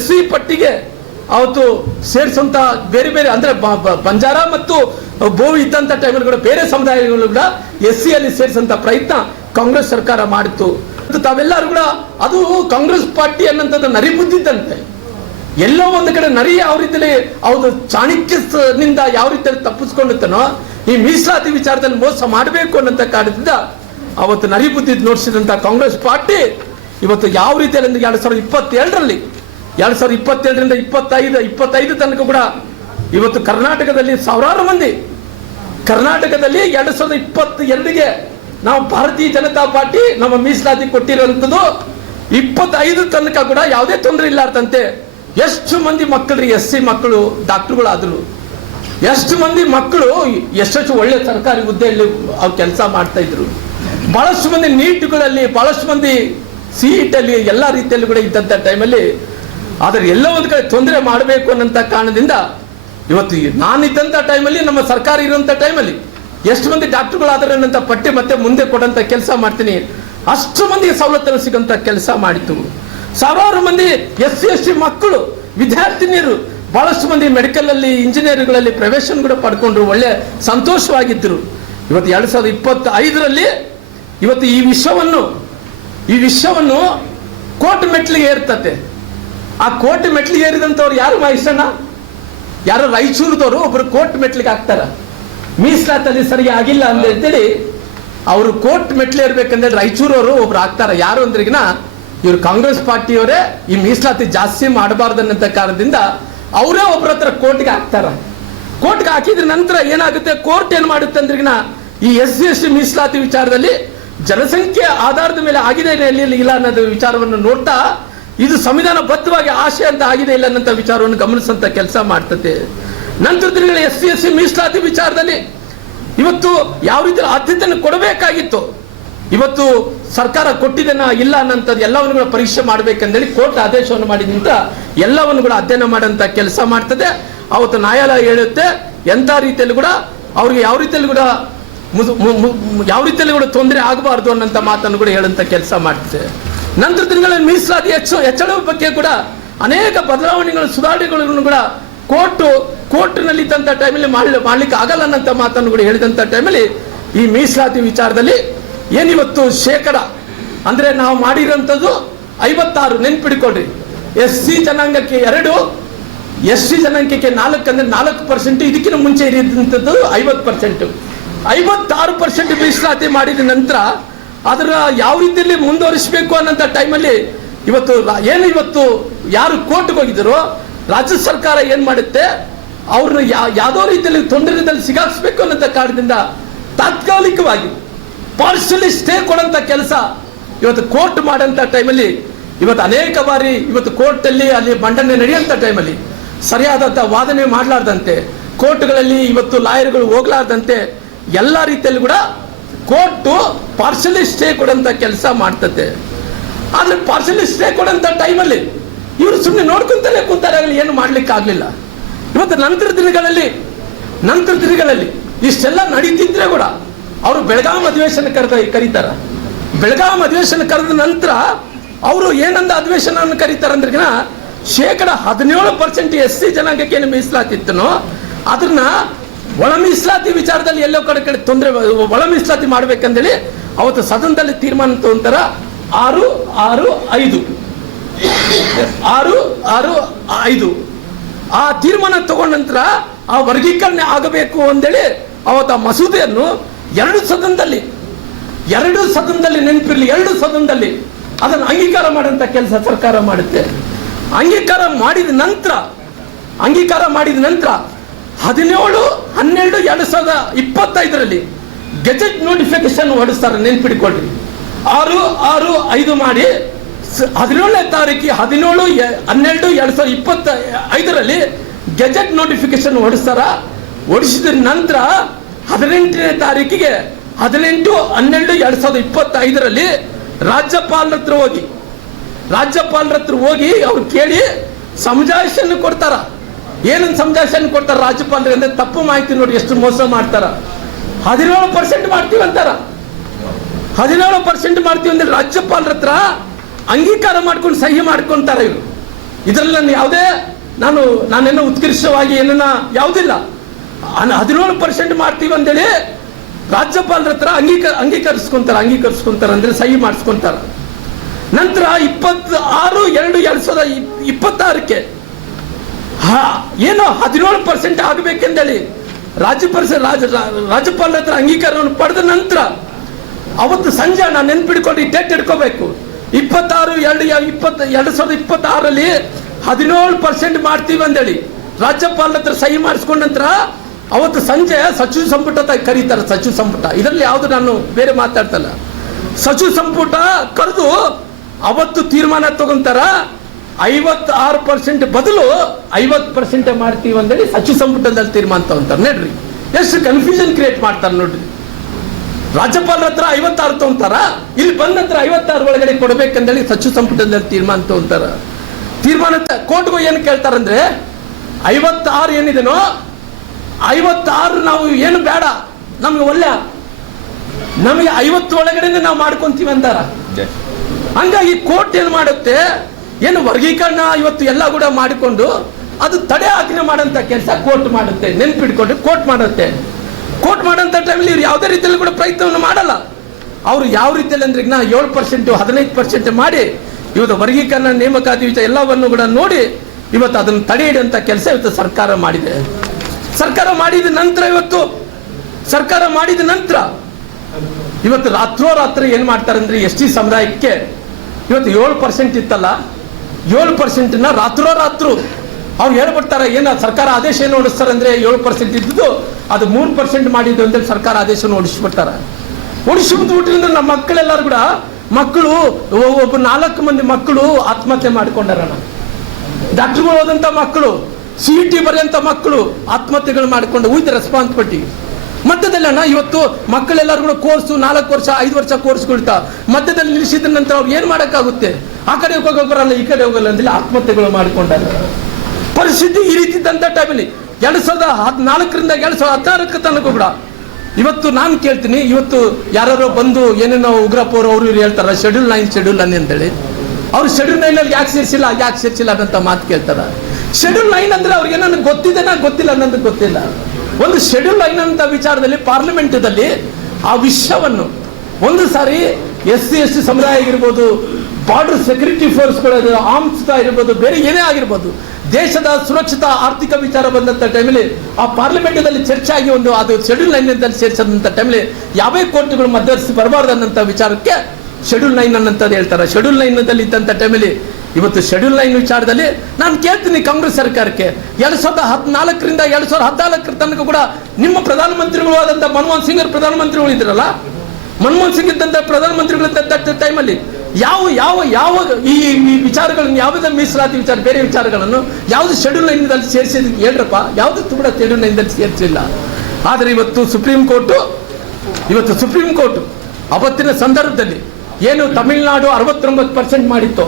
SC ಪಟ್ಟಿಗೆ ಅವತ್ತು ಸೇರಿಸಂತ ಬೇರೆ ಬೇರೆ ಅಂದ್ರೆ ಬಂಜಾರ ಮತ್ತು ಬೋವಿ ಇದ್ದಂತ ಟೈಮಲ್ಲಿ ಕೂಡ ಬೇರೆ ಸಮುದಾಯಗಳು ಕೂಡ SC ಅಲ್ಲಿ ಸೇರಿಸಂತ ಪ್ರಯತ್ನ ಕಾಂಗ್ರೆಸ್ ಸರ್ಕಾರ ಮಾಡಿತ್ತು. ತಾವೆಲ್ಲರೂ ಕೂಡ ಅದು ಕಾಂಗ್ರೆಸ್ ಪಾರ್ಟಿ ಅನ್ನಂಥದ್ದು ನರಿ ಬುದ್ಧಿದ್ದಂತೆ. ಎಲ್ಲೋ ಒಂದು ಕಡೆ ನರಿ ಯಾವ ರೀತಿಯಲ್ಲಿ ಅವ್ರು ಚಾಣಕ್ಯನಿಂದ ಯಾವ ರೀತಿಯಲ್ಲಿ ತಪ್ಪಿಸ್ಕೊಂಡಿರ್ತಾನೋ, ಈ ಮೀಸಲಾತಿ ವಿಚಾರದಲ್ಲಿ ಮೋಸ ಮಾಡಬೇಕು ಅನ್ನಂತ ಕಾರಣದಿಂದ ಅವತ್ತು ನರಿ ಬುದ್ಧಿ ನೋಡಿಸಿದಂತ ಕಾಂಗ್ರೆಸ್ ಪಾರ್ಟಿ ಇವತ್ತು ಯಾವ ರೀತಿಯಲ್ಲಿ 2022ರಲ್ಲಿ 2027ರಿಂದ 25 ತನಕ ಕೂಡ ಇವತ್ತು ಕರ್ನಾಟಕದಲ್ಲಿ ಸಾವಿರಾರು ಮಂದಿ, ಕರ್ನಾಟಕದಲ್ಲಿ 2022ಗೆ ನಾವು ಭಾರತೀಯ ಜನತಾ ಪಾರ್ಟಿ ನಮ್ಮ ಮೀಸಲಾತಿ ಕೊಟ್ಟಿರುವಂಥದ್ದು 25 ತನಕ ಕೂಡ ಯಾವುದೇ ತೊಂದರೆ ಇಲ್ಲಾರ್ದಂತೆ ಎಷ್ಟು ಮಂದಿ ಮಕ್ಕಳು SC ಮಕ್ಕಳು ಡಾಕ್ಟರ್ಗಳಾದ್ರು, ಎಷ್ಟು ಮಂದಿ ಮಕ್ಕಳು ಎಷ್ಟು ಒಳ್ಳೆ ಸರ್ಕಾರಿ ಹುದ್ದೆಯಲ್ಲಿ ಅವ್ರು ಕೆಲಸ ಮಾಡ್ತಾ ಇದ್ರು. ಬಹಳಷ್ಟು ಮಂದಿ ನೀಟ್ಗಳಲ್ಲಿ, ಬಹಳಷ್ಟು ಮಂದಿ CET ಅಲ್ಲಿ ಎಲ್ಲ ರೀತಿಯಲ್ಲಿ ಕೂಡ ಇದ್ದಂಥ ಟೈಮಲ್ಲಿ ಆದರೆ ಎಲ್ಲ ಒಂದು ಕಡೆ ತೊಂದರೆ ಮಾಡಬೇಕು ಅನ್ನೋಂಥ ಕಾರಣದಿಂದ ಇವತ್ತು ನಾನಿದ್ದಂಥ ಟೈಮಲ್ಲಿ, ನಮ್ಮ ಸರ್ಕಾರ ಇರುವಂಥ ಟೈಮಲ್ಲಿ ಎಷ್ಟು ಮಂದಿ ಡಾಕ್ಟರ್ಗಳಾದ್ರೆ ಅನ್ನೋಂಥ ಪಟ್ಟಿ ಮತ್ತೆ ಮುಂದೆ ಕೊಡಂತ ಕೆಲಸ ಮಾಡ್ತೀನಿ. ಅಷ್ಟು ಮಂದಿಗೆ ಸವಲತ್ತನ್ನು ಸಿಗಂತ ಕೆಲಸ ಮಾಡಿತ್ತು. ಸಾವಿರಾರು ಮಂದಿ SC ಮಕ್ಕಳು, ವಿದ್ಯಾರ್ಥಿನಿಯರು ಬಹಳಷ್ಟು ಮಂದಿ ಮೆಡಿಕಲ್ ಅಲ್ಲಿ, ಇಂಜಿನಿಯರಿಂಗ್ಗಳಲ್ಲಿ ಪ್ರವೇಶ ಕೂಡ ಪಡ್ಕೊಂಡ್ರು, ಒಳ್ಳೆ ಸಂತೋಷವಾಗಿದ್ದರು. ಇವತ್ತು 2025ರಲ್ಲಿ ಇವತ್ತು ಈ ವಿಷಯವನ್ನು ಕೋರ್ಟ್ ಮೆಟ್ಲಿಗೆ ಏರ್ತತೆ. ಆ ಕೋರ್ಟ್ ಮೆಟ್ಲಿಗೆ ಏರಿದಂಥವ್ರು ಯಾರು? ಮಹೇಶಣ್ಣ ಯಾರೋ ರಾಯಚೂರದವರು ಒಬ್ರು ಕೋರ್ಟ್ ಮೆಟ್ಲಿಗೆ ಹಾಕ್ತಾರ. ಮೀಸಲಾತಲ್ಲಿ ಸರಿ ಆಗಿಲ್ಲ ಅಂತೇಳಿ ಅವರು ಕೋರ್ಟ್ ಮೆಟ್ಲಿ ಇರ್ಬೇಕಂದ್ರೆ ರಾಯಚೂರವರು ಒಬ್ರು ಹಾಕ್ತಾರ. ಯಾರು ಅಂದ್ರಿಗಿನ ಇವ್ರು ಕಾಂಗ್ರೆಸ್ ಪಾರ್ಟಿಯವರೇ ಈ ಮೀಸಲಾತಿ ಜಾಸ್ತಿ ಮಾಡಬಾರ್ದನ್ನಂತ ಕಾರಣದಿಂದ ಅವರೇ ಒಬ್ಬರ ಹತ್ರ ಕೋರ್ಟ್ಗೆ ಹಾಕ್ತಾರ. ಕೋರ್ಟ್ಗೆ ಹಾಕಿದ್ರ ನಂತರ ಏನಾಗುತ್ತೆ, ಕೋರ್ಟ್ ಏನ್ ಮಾಡುತ್ತೆ ಅಂದ್ರಿಗಿನ ಈ SC ಮೀಸಲಾತಿ ವಿಚಾರದಲ್ಲಿ ಜನಸಂಖ್ಯೆ ಆಧಾರದ ಮೇಲೆ ಆಗಿದೆ ಇಲ್ಲ ಅನ್ನೋದು ವಿಚಾರವನ್ನು ನೋಡ್ತಾ ಇದು ಸಂವಿಧಾನಬದ್ಧವಾಗಿ ಆಶೆ ಅಂತ ಆಗಿದೆ ಇಲ್ಲ ಅನ್ನೋ ವಿಚಾರವನ್ನು ಗಮನಿಸಂತ ಕೆಲಸ ಮಾಡ್ತದೆ. ನಂತರ ದಿನಗಳ SC ಮೀಸಲಾತಿ ವಿಚಾರದಲ್ಲಿ ಇವತ್ತು ಯಾವ ರೀತಿ ಆದ್ಯತೆಯನ್ನು ಕೊಡಬೇಕಾಗಿತ್ತು, ಇವತ್ತು ಸರ್ಕಾರ ಕೊಟ್ಟಿದ್ದೇನ ಇಲ್ಲ ಅನ್ನೋಂಥದ್ದು ಎಲ್ಲವನ್ನು ಕೂಡ ಪರೀಕ್ಷೆ ಮಾಡಬೇಕಂದೇಳಿ ಕೋರ್ಟ್ ಆದೇಶವನ್ನು ಮಾಡಿದಂತ ಎಲ್ಲವನ್ನು ಕೂಡ ಅಧ್ಯಯನ ಮಾಡಂತ ಕೆಲಸ ಮಾಡ್ತದೆ. ಅವತ್ತು ನ್ಯಾಯಾಲಯ ಹೇಳುತ್ತೆ ಎಂಥ ರೀತಿಯಲ್ಲಿ ಕೂಡ ಅವ್ರಿಗೆ ಯಾವ ರೀತಿಯಲ್ಲಿ ಕೂಡ ತೊಂದರೆ ಆಗಬಾರ್ದು ಅನ್ನೋಂಥ ಮಾತನ್ನು ಕೂಡ ಹೇಳಂತ ಕೆಲಸ ಮಾಡ್ತದೆ. ನಂತರ ದಿನಗಳಲ್ಲಿ ಮೀಸಲಾತಿ ಹೆಚ್ಚಳದ ಬಗ್ಗೆ ಕೂಡ ಅನೇಕ ಬದಲಾವಣೆಗಳು, ಸುಧಾರಣೆಗಳನ್ನು ಕೂಡ ಕೋರ್ಟ್ನಲ್ಲಿ ಇದ್ದಂಥ ಟೈಮಲ್ಲಿ ಮಾಡ್ಲಿಕ್ಕೆ ಆಗಲ್ಲ ಅನ್ನಂತ ಮಾತನ್ನು ಕೂಡ ಹೇಳಿದಂಥ ಟೈಮಲ್ಲಿ ಈ ಮೀಸಲಾತಿ ವಿಚಾರದಲ್ಲಿ ಏನಿವತ್ತು ಶೇಕಡ ಅಂದ್ರೆ ನಾವು ಮಾಡಿರೋಂಥದ್ದು 56. ನೆನ್ಪಿಡ್ಕೊಳ್ರಿ, SC ಜನಾಂಗಕ್ಕೆ 2, SC ಜನಾಂಗಕ್ಕೆ 4 ಅಂದ್ರೆ 4%. ಇದಕ್ಕಿಂತ ಮುಂಚೆ ಇರಿದಂಥದ್ದು 50%. 56% ಮೀಸಲಾತಿ ಮಾಡಿದ ನಂತರ ಅದರ ಯಾವ ರೀತಿಯಲ್ಲಿ ಮುಂದುವರಿಸಬೇಕು ಅನ್ನೋಂಥ ಟೈಮಲ್ಲಿ ಇವತ್ತು ಯಾರು ಕೋರ್ಟ್ಗೆ ಹೋಗಿದ್ರು, ರಾಜ್ಯ ಸರ್ಕಾರ ಏನ್ ಮಾಡುತ್ತೆ, ಅವ್ರನ್ನ ಯಾವುದೋ ರೀತಿಯಲ್ಲಿ ತೊಂದರೆದಲ್ಲಿ ಸಿಗಾಕ್ಸ್ಬೇಕು ಅನ್ನೋ ಕಾರಣದಿಂದ ತಾತ್ಕಾಲಿಕವಾಗಿ ಪಾರ್ಷಲಿ ಸ್ಟೇ ಕೊಡಂತ ಕೆಲಸ ಇವತ್ತು ಕೋರ್ಟ್ ಮಾಡಂತ ಟೈಮಲ್ಲಿ ಇವತ್ತು ಅನೇಕ ಬಾರಿ ಇವತ್ತು ಕೋರ್ಟಲ್ಲಿ ಅಲ್ಲಿ ಮಂಡನೆ ನಡೆಯುವಂಥ ಟೈಮಲ್ಲಿ ಸರಿಯಾದಂಥ ವಾದನೆ ಮಾಡಲಾರ್ದಂತೆ ಕೋರ್ಟ್ಗಳಲ್ಲಿ ಇವತ್ತು ಲಾಯರ್ಗಳು ಹೋಗ್ಲಾರ್ದಂತೆ ಎಲ್ಲ ರೀತಿಯಲ್ಲಿ ಕೂಡ ಕೋರ್ಟು ಪಾರ್ಷಲಿ ಸ್ಟೇ ಕೊಡಂತ ಕೆಲಸ ಮಾಡ್ತದೆ. ಆದ್ರೆ ಪಾರ್ಷಲಿ ಸ್ಟೇ ಕೊಡಂತ ಟೈಮಲ್ಲಿ ಇವರು ಸುಮ್ಮನೆ ನೋಡ್ಕೊಂತಲೇ ಕೂತಾರೆ, ಏನು ಮಾಡ್ಲಿಕ್ಕೆ ಆಗ್ಲಿಲ್ಲ. ಇವತ್ತು ನಂತರ ದಿನಗಳಲ್ಲಿ ಇಷ್ಟೆಲ್ಲ ನಡೀತಿದ್ರೆ ಕೂಡ ಅವರು ಬೆಳಗಾವಿ ಅಧಿವೇಶನ ಕರೀತಾರ. ಬೆಳಗಾವಿ ಅಧಿವೇಶನ ಕರೆದ ನಂತರ ಅವರು ಏನಂದ ಅಧಿವೇಶನವನ್ನು ಕರೀತಾರಂದ್ರೆ 17% SC ಜನಾಂಗಕ್ಕೆ ಏನು ಮೀಸಲಾತಿತ್ತನೋ ಅದನ್ನ ಒಳ ಮೀಸಲಾತಿ ವಿಚಾರದಲ್ಲಿ ಎಲ್ಲೋ ಕಡೆ ತೊಂದರೆ, ಒಳ ಮೀಸಲಾತಿ ಮಾಡ್ಬೇಕಂದೇಳಿ ಅವತ್ತು ಸದನದಲ್ಲಿ ತೀರ್ಮಾನ ತಗೊಂತಾರ. 6-6-5 ಆ ತೀರ್ಮಾನ ತಗೊಂಡ ನಂತರ ಆ ವರ್ಗೀಕರಣ ಆಗಬೇಕು ಅಂತೇಳಿ ಅವತ್ತು ಆ ಮಸೂದೆಯನ್ನು ಎರಡು ಸದನದಲ್ಲಿ ನೆನಪಿರ್ಲಿ, 2 ಸದನದಲ್ಲಿ ಅದನ್ನು ಅಂಗೀಕಾರ ಮಾಡುವಂತ ಕೆಲಸ ಸರ್ಕಾರ ಮಾಡುತ್ತೆ. ಅಂಗೀಕಾರ ಮಾಡಿದ ನಂತರ 17/12/2025 ಗೆಜೆಟ್ ನೋಟಿಫಿಕೇಶನ್ ಹೊರಡಿಸ್ತಾರೆ. ನೆನ್ಪಿಡ್ಕೊಳ್ರಿ, 6-6-5 ಮಾಡಿ 17ನೇ ತಾರೀಕಿಗೆ 17/12/2025 ಗೆಜೆಟ್ ನೋಟಿಫಿಕೇಶನ್ ಹೊರಡಿಸ್ತಾರ. ಹೊರಡಿಸಿದ ನಂತರ 18ನೇ ತಾರೀಕಿಗೆ 18/12/2025 ರಾಜ್ಯಪಾಲರ ಹತ್ರ ಹೋಗಿ ಅವ್ರು ಕೇಳಿ ಸಮಜಾಯಿಷನ್ನು ಕೊಡ್ತಾರ. ಏನನ್ನು ಸಮಜಾಯಿಷನ್ನು ಕೊಡ್ತಾರ ರಾಜ್ಯಪಾಲರು ಅಂದ್ರೆ ತಪ್ಪು ಮಾಹಿತಿ ನೋಡಿ ಎಷ್ಟು ಮೋಸ ಮಾಡ್ತಾರ. 17% ಮಾಡ್ತೀವಿ ಅಂತಾರ. 17% ಮಾಡ್ತೀವಿ ಅಂದ್ರೆ ರಾಜ್ಯಪಾಲರ ಹತ್ರ ಅಂಗೀಕಾರ ಮಾಡ್ಕೊಂಡು ಸಹಿ ಮಾಡ್ಕೊಂತಾರ ಇವರು. ಇದರಲ್ಲಿ ನಾನು ಯಾವುದೇ ನಾನೇನೋ ಉತ್ಕೃಷ್ಟವಾಗಿ ಏನನ್ನ ಯಾವುದಿಲ್ಲ. 17% ಮಾಡ್ತೀವಿ ಅಂತೇಳಿ ರಾಜ್ಯಪಾಲರ ಹತ್ರ ಅಂಗೀಕರಿಸ್ಕೊಂತಾರ ಅಂದ್ರೆ ಸಹಿ ಮಾಡಿಸ್ಕೊಂತಾರ. ನಂತರ 26/2/2026 ಏನೋ 17% ಆಗಬೇಕೆಂದೇಳಿ ರಾಜ್ಯಪಾಲರ ಹತ್ರ ಅಂಗೀಕಾರವನ್ನು ಪಡೆದ ನಂತರ ಅವತ್ತು ಸಂಜೆ ನಾನು ನೆನ್ಪಿಡ್ಕೊಂಡು ಡೇಟ್ ಇಟ್ಕೋಬೇಕು. 26/2/2026 17% ಮಾಡ್ತೀವಿ ಅಂದೇಳಿ ರಾಜ್ಯಪಾಲರ ಹತ್ರ ಸಹಿ ಮಾಡಿಸ್ಕೊಂಡ ನಂತರ ಅವತ್ತು ಸಂಜೆ ಸಚಿವ ಸಂಪುಟ ಕರೀತಾರೆ. ಸಚಿವ ಸಂಪುಟ ಇದರಲ್ಲಿ ಯಾವುದು ನಾನು ಬೇರೆ ಮಾತಾಡ್ತಲ್ಲ. ಸಚಿವ ಸಂಪುಟ ಕರೆದು ಅವತ್ತು ತೀರ್ಮಾನ ತಗೊಂತಾರ. 56% ಬದಲು 50% ಮಾಡ್ತೀವಿ ಅಂದೇಳಿ ಸಚಿವ ಸಂಪುಟದಲ್ಲಿ ತೀರ್ಮಾನ ತಗೊಂತಾರೆ. ನೋಡ್ರಿ ಎಷ್ಟು ಕನ್ಫ್ಯೂಷನ್ ಕ್ರಿಯೇಟ್ ಮಾಡ್ತಾರೆ ನೋಡ್ರಿ. ರಾಜ್ಯಪಾಲರ ಹತ್ರ 56 ತಗೊಂತಾರ, ಇಲ್ಲಿ ಬಂದ ನಂತರ 56 ಒಳಗಡೆ ಕೊಡ್ಬೇಕಂದೇಳಿ ಸಚಿವ ಸಂಪುಟದಲ್ಲಿ ತೀರ್ಮಾನ ತಗೊಂತಾರ. ತೀರ್ಮಾನ ಕೋರ್ಟ್ಗೂ ಏನು ಕೇಳ್ತಾರಂದ್ರೆ 56 ಏನಿದೆನೋ 56 ನಾವು ಏನು ಬೇಡ, ನಮ್ಗೆ ಒಳ್ಳೆ, ನಮಗೆ 50 ಒಳಗಡೆ ನಾವು ಮಾಡ್ಕೊಂತೀವಿ ಅಂತಾರ. ಹಂಗಾಗಿ ಕೋರ್ಟ್ ಏನ್ ಮಾಡುತ್ತೆ, ಏನು ವರ್ಗೀಕರಣ ಇವತ್ತು ಎಲ್ಲ ಕೂಡ ಮಾಡಿಕೊಂಡು ಅದು ತಡೆ ಆಜ್ಞೆ ಮಾಡಂತ ಕೆಲಸ ಕೋರ್ಟ್ ಮಾಡುತ್ತೆ. ನೆನ್ಪಿಡ್ಕೊಂಡು ಕೋರ್ಟ್ ಮಾಡುತ್ತೆ. ಕೋರ್ಟ್ ಮಾಡೋಂಥ ಟೈಮಲ್ಲಿ ಇವ್ರು ಯಾವುದೇ ರೀತಿಯಲ್ಲಿ ಕೂಡ ಪ್ರಯತ್ನವನ್ನು ಮಾಡಲ್ಲ. ಅವರು ಯಾವ ರೀತಿಯಲ್ಲಿ ಅಂದ್ರೆ 7% 15% ಮಾಡಿ ಇವತ್ತು ವರ್ಗೀಕರಣ ನೇಮಕಾತಿ ವಿಚಾರ ಎಲ್ಲವನ್ನು ಕೂಡ ನೋಡಿ ಇವತ್ತು ಅದನ್ನು ತಡೆ ಹಿಡಿಯುವಂಥ ಕೆಲಸ ಇವತ್ತು ಸರ್ಕಾರ ಮಾಡಿದೆ. ಸರ್ಕಾರ ಮಾಡಿದ ನಂತರ ಇವತ್ತು ರಾತ್ರೋರಾತ್ರಿ ಏನ್ ಮಾಡ್ತಾರೆ ಅಂದ್ರೆ ST ಸಮುದಾಯಕ್ಕೆ ಇವತ್ತು 7% ಇತ್ತಲ್ಲ, 7% ರಾತ್ರೋರಾತ್ರು ಅವ್ರು ಹೇಳ್ಬಿಡ್ತಾರೆ. ಏನ ಸರ್ಕಾರ ಆದೇಶ ಏನು ಹೊಡಿಸ್ತಾರೆ ಅಂದ್ರೆ 7% ಇದ್ದು ಅದು 3% ಮಾಡಿದ್ದು ಅಂತ ಸರ್ಕಾರ ಆದೇಶವನ್ನು ಹೊಡಿಸ್ಬಿಡ್ತಾರೆ. ಹೊಡಿಸ್ಬಿಟ್ರಿಂದ ನಮ್ಮ ಮಕ್ಕಳೆಲ್ಲರೂ ಕೂಡ ಒಬ್ಬ 4 ಮಂದಿ ಮಕ್ಕಳು ಆತ್ಮಹತ್ಯೆ ಮಾಡ್ಕೊಂಡಾರಣ. ಡಾಕ್ಟರ್ಗಳು ಹೋದಂತ ಮಕ್ಕಳು, CET ಬರೆಯಂತ ಮಕ್ಕಳು ಆತ್ಮಹತ್ಯೆಗಳು ಮಾಡಿಕೊಂಡು ವಿತ್ ರೆಸ್ಪಾನ್ಸಿಬಿಲಿಟಿ. ಮಧ್ಯದಲ್ಲಿ ಇವತ್ತು ಮಕ್ಕಳೆಲ್ಲರೂ ಕೂಡ ಕೋರ್ಸು 4 ವರ್ಷ 5 ವರ್ಷ ಕೋರ್ಸ್ಗಳಿರ್ತಾವ. ಮಧ್ಯದಲ್ಲಿ ನಿಲ್ಲಿಸಿದ ನಂತರ ಅವ್ರು ಏನ್ ಮಾಡಕ್ಕಾಗುತ್ತೆ? ಆ ಕಡೆ ಹೋಗೋಬರಲ್ಲ, ಈ ಕಡೆ ಹೋಗಲ್ಲ ಅಂದ್ರೆ ಆತ್ಮಹತ್ಯೆಗಳು ಮಾಡಿಕೊಂಡಾರ. ಪರಿಸ್ಥಿತಿ ಈ ರೀತಿ ಇದ್ದಂತ ಟೈಮಲ್ಲಿ 2014ರಿಂದ 2016 ತನಕ ಕೂಡ ಇವತ್ತು ನಾನು ಕೇಳ್ತೀನಿ, ಇವತ್ತು ಯಾರು ಬಂದು ಏನೇನೋ ಉಗ್ರಪ್ಪ ಅವರು ಹೇಳ್ತಾರ ಶೆಡ್ಯೂಲ್ 9 ಅಂತೇಳಿ. ಅವ್ರು ಶೆಡ್ಯೂಲ್ 9 ಯಾಕೆ ಸೇರಿಸಿಲ್ಲ ಅನ್ನಂತ ಮಾತು ಕೇಳ್ತಾರ. ಶೆಡ್ಯೂಲ್ 9 ಅಂದ್ರೆ ಅವ್ರಿಗೆ ಏನೋ ಗೊತ್ತಿದೆನಾ ಗೊತ್ತಿಲ್ಲ ಅನ್ನೋದು ಗೊತ್ತಿಲ್ಲ. ಒಂದು ಶೆಡ್ಯೂಲ್ 9 ಅಂತ ವಿಚಾರದಲ್ಲಿ ಪಾರ್ಲಿಮೆಂಟದಲ್ಲಿ ಆ ವಿಷಯವನ್ನು ಒಂದು ಸಾರಿ SC ST ಸಮುದಾಯ ಆಗಿರ್ಬೋದು, ಬಾರ್ಡರ್ ಸೆಕ್ಯೂರಿಟಿ ಫೋರ್ಸ್ಗಳು, ಆರ್ಮ್ಸ್ ಇರ್ಬೋದು, ಬೇರೆ ಏನೇ ಆಗಿರ್ಬೋದು, ದೇಶದ ಸುರಕ್ಷಿತ ಆರ್ಥಿಕ ವಿಚಾರ ಬಂದಂತ ಟೈಮಲ್ಲಿ ಆ ಪಾರ್ಲಿಮೆಂಟದಲ್ಲಿ ಚರ್ಚೆ ಆಗಿ ಅದು ಶೆಡ್ಯೂಲ್ 9 ಸೇರಿಸದಂತ ಟೈಮಲ್ಲಿ ಯಾವೇ ಕೋರ್ಟ್ಗಳು ಮಧ್ಯವರ್ತಿ ಬರಬಾರ್ದು ಅನ್ನಂತ ವಿಚಾರಕ್ಕೆ ಶೆಡ್ಯೂಲ್ 9 ಅನ್ನಂತದ್ದು ಹೇಳ್ತಾರೆ. ಶೆಡ್ಯೂಲ್ 9 ಇದ್ದಂತ ಟೈಮಲ್ಲಿ ಇವತ್ತು ಶೆಡ್ಯೂಲ್ 9 ವಿಚಾರದಲ್ಲಿ ನಾನು ಕೇಳ್ತೀನಿ ಕಾಂಗ್ರೆಸ್ ಸರ್ಕಾರಕ್ಕೆ, 2014ರಿಂದ 2014 ತನಕ ಕೂಡ ನಿಮ್ಮ ಪ್ರಧಾನಮಂತ್ರಿಗಳು ಆದಂಥ ಮನಮೋಹನ್ ಸಿಂಗ್ ಪ್ರಧಾನಮಂತ್ರಿಗಳು ಇದ್ರಲ್ಲ, ಮನಮೋಹನ್ ಸಿಂಗ್ ಇದ್ದಂಥ ಪ್ರಧಾನಮಂತ್ರಿಗಳಿದ್ದ ಟೈಮಲ್ಲಿ ಯಾವ ಈ ವಿಚಾರಗಳನ್ನು, ಯಾವುದೇ ಮೀಸಲಾತಿ ವಿಚಾರ, ಬೇರೆ ವಿಚಾರಗಳನ್ನು ಯಾವುದು ಶೆಡ್ಯೂಲ್ 9ದಲ್ಲಿ ಸೇರಿಸಿದ ಹೇಳ್ರಪ್ಪ, ಯಾವುದು ಕೂಡ ಶೆಡ್ಯೂಲ್ 9ದಲ್ಲಿ ಸೇರಿಸಿಲ್ಲ. ಆದರೆ ಇವತ್ತು ಸುಪ್ರೀಂ ಕೋರ್ಟ್ ಅವತ್ತಿನ ಸಂದರ್ಭದಲ್ಲಿ ಏನು ತಮಿಳುನಾಡು 69% ಮಾಡಿತ್ತು,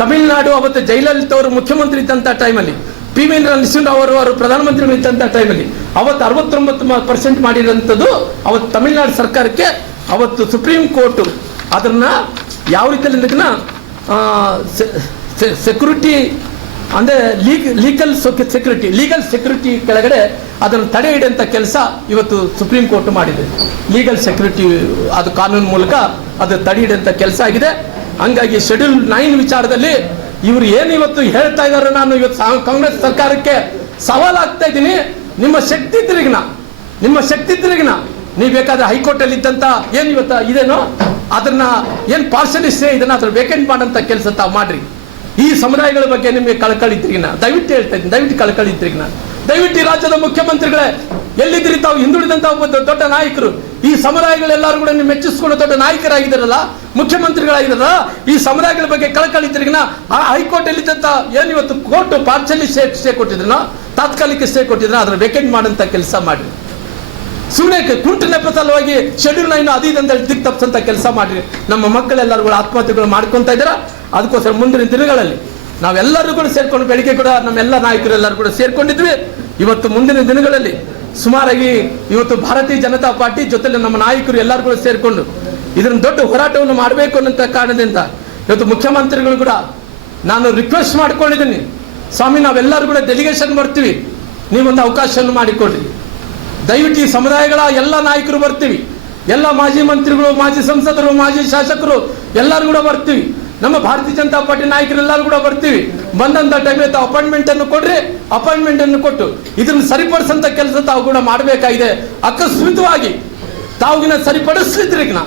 ತಮಿಳುನಾಡು ಅವತ್ತು ಜಯಲಲಿತಾ ಅವರು ಮುಖ್ಯಮಂತ್ರಿ ಇದ್ದಂಥ ಟೈಮಲ್ಲಿ, ಪಿ ವಿ ನರಸಿಂಹರಾವ್ ಅವರು ಪ್ರಧಾನಮಂತ್ರಿಗಳು ಇದ್ದಂಥ ಟೈಮಲ್ಲಿ ಅವತ್ತು 69% ಮಾಡಿರೋಂಥದ್ದು ಅವತ್ತು ತಮಿಳುನಾಡು ಸರ್ಕಾರಕ್ಕೆ ಅವತ್ತು ಸುಪ್ರೀಂ ಕೋರ್ಟ್ ಅದನ್ನ ಯಾವ ರೀತಿಯಲ್ಲಿ ಸೆಕ್ಯೂರಿಟಿ ಅಂದರೆ ಲೀಗಲ್ ಸೆಕ್ಯೂರಿಟಿ ಕೆಳಗಡೆ ಅದನ್ನು ತಡೆ ಹಿಡಿಯುವಂಥ ಕೆಲಸ ಇವತ್ತು ಸುಪ್ರೀಂ ಕೋರ್ಟ್ ಮಾಡಿದೆ. ಲೀಗಲ್ ಸೆಕ್ಯೂರಿಟಿ ಅದು ಕಾನೂನು ಮೂಲಕ ಅದು ತಡೆ ಹಿಡಿಯುವಂಥ ಕೆಲಸ ಆಗಿದೆ. ಹಂಗಾಗಿ ಶೆಡ್ಯೂಲ್ 9 ವಿಚಾರದಲ್ಲಿ ಇವರು ಏನು ಇವತ್ತು ಹೇಳ್ತಾ ಇದ್ದಾರೆ, ನಾನು ಇವತ್ತು ಕಾಂಗ್ರೆಸ್ ಸರ್ಕಾರಕ್ಕೆ ಸವಾಲಾಗ್ತಾ ಇದ್ದೀನಿ, ನಿಮ್ಮ ಶಕ್ತಿ ತಿರುಗಿನ ನೀವು ಬೇಕಾದ್ರೆ ಹೈಕೋರ್ಟ್ ಅಲ್ಲಿ ಇದ್ದಂತ ಏನ್ ಇವತ್ತು ಇದೇನೋ ಅದನ್ನ ಏನ್ ಪಾರ್ಸಲಿಸ್ಟೇ ಇದನ್ನ ಅದ್ರ ವೇಕೆಂಟ್ ಮಾಡಂತ ಕೆಲಸ ತಾವು ಮಾಡ್ರಿ. ಈ ಸಮುದಾಯಗಳ ಬಗ್ಗೆ ನಿಮಗೆ ಕಳಕಳಿ ತಿರುಗಿನ ದಯವಿಟ್ಟು ಹೇಳ್ತಾ ಇದ್ದೀನಿ, ದಯವಿಟ್ಟು ಕಳಕಳಿ ತಿರುಗಿನ ದಯವಿಟ್ಟು ಈ ರಾಜ್ಯದ ಮುಖ್ಯಮಂತ್ರಿಗಳೇ ಎಲ್ಲಿದ್ದೀರಿ ತಾವು? ಹಿಂದುಳಿದಂತ ಒಬ್ಬ ದೊಡ್ಡ ನಾಯಕರು, ಈ ಸಮುದಾಯಗಳೆಲ್ಲರೂ ಕೂಡ ನೀವು ಮೆಚ್ಚಿಸ್ಕೊಂಡು ದೊಡ್ಡ ನಾಯಕರಾಗಿದ್ದಾರಲ್ಲ, ಮುಖ್ಯಮಂತ್ರಿಗಳಾಗಿದ್ದಾರಲ್ಲ, ಈ ಸಮುದಾಯಗಳ ಬಗ್ಗೆ ಕಳಕಳಿ ತಿರುಗಿನ ಆ ಹೈಕೋರ್ಟ್ ಎಲ್ಲಿದ್ದಂತ ಏನ್ ಇವತ್ತು ಕೋರ್ಟ್ ಪಾರ್ಸಲಿ ಸ್ಟೇ ಕೊಟ್ಟಿದ್ರನೋ, ತಾತ್ಕಾಲಿಕ ಸ್ಟೇ ಕೊಟ್ಟಿದ್ರ ಅದನ್ನ ವೇಕೆಂಟ್ ಮಾಡಂತ ಕೆಲಸ ಮಾಡಿ. ಸುಮ್ಮನೆ ಕುಂಟು ನೆಪ ಸಲುವಾಗಿ ಶೆಡ್ಯೂಲ್ 9 ಅದಂತೇಳಿ ದಿಕ್ ತಪ್ಪಿಸಂತ ಕೆಲಸ ಮಾಡಿ ನಮ್ಮ ಮಕ್ಕಳೆಲ್ಲರೂ ಕೂಡ ಆತ್ಮಹತ್ಯೆಗಳು ಮಾಡ್ಕೊಂತ ಇದ್ದಾರೆ. ಅದಕ್ಕೋಸ್ಕರ ಮುಂದಿನ ದಿನಗಳಲ್ಲಿ ನಾವೆಲ್ಲರೂ ಕೂಡ ಸೇರ್ಕೊಂಡು, ಬೆಳಿಗ್ಗೆ ಕೂಡ ನಮ್ಮೆಲ್ಲ ನಾಯಕರು ಎಲ್ಲರೂ ಕೂಡ ಸೇರ್ಕೊಂಡಿದ್ವಿ. ಇವತ್ತು ಮುಂದಿನ ದಿನಗಳಲ್ಲಿ ಸುಮಾರಾಗಿ ಇವತ್ತು ಭಾರತೀಯ ಜನತಾ ಪಾರ್ಟಿ ಜೊತೆಲಿ ನಮ್ಮ ನಾಯಕರು ಎಲ್ಲರೂ ಕೂಡ ಸೇರ್ಕೊಂಡು ಇದನ್ನ ದೊಡ್ಡ ಹೋರಾಟವನ್ನು ಮಾಡಬೇಕು ಅನ್ನೋ ಕಾರಣದಿಂದ ಇವತ್ತು ಮುಖ್ಯಮಂತ್ರಿಗಳು ಕೂಡ ನಾನು ರಿಕ್ವೆಸ್ಟ್ ಮಾಡ್ಕೊಂಡಿದ್ದೀನಿ, ಸ್ವಾಮಿ ನಾವೆಲ್ಲರೂ ಕೂಡ ಡೆಲಿಗೇಷನ್ ಬರ್ತೀವಿ, ನೀವೊಂದು ಅವಕಾಶವನ್ನು ಮಾಡಿಕೊಡ್ರಿ. ದಯವಿಟ್ಟು ಈ ಸಮುದಾಯಗಳ ಎಲ್ಲ ನಾಯಕರು ಬರ್ತೀವಿ, ಎಲ್ಲ ಮಾಜಿ ಮಂತ್ರಿಗಳು, ಮಾಜಿ ಸಂಸದರು, ಮಾಜಿ ಶಾಸಕರು ಎಲ್ಲರೂ ಕೂಡ ಬರ್ತೀವಿ. ನಮ್ಮ ಭಾರತೀಯ ಜನತಾ ಪಾರ್ಟಿ ನಾಯಕರೆಲ್ಲರೂ ಕೂಡ ಬರ್ತೀವಿ. ಬಂದಂತ ಟೈಮಲ್ಲಿ ತಾವು ಅಪಾಯಿಂಟ್ಮೆಂಟ್ ಅನ್ನು ಕೊಡ್ರಿ, ಅಪಾಯಿಂಟ್ಮೆಂಟ್ ಅನ್ನು ಕೊಟ್ಟು ಇದನ್ನು ಸರಿಪಡಿಸಂತ ಕೆಲಸ ತಾವು ಕೂಡ ಮಾಡಬೇಕಾಗಿದೆ. ಅಕಸ್ಮಿತವಾಗಿ ತಾವುಗಿನ ಸರಿಪಡಿಸ್ಲಿದ್ರಿಗಿನ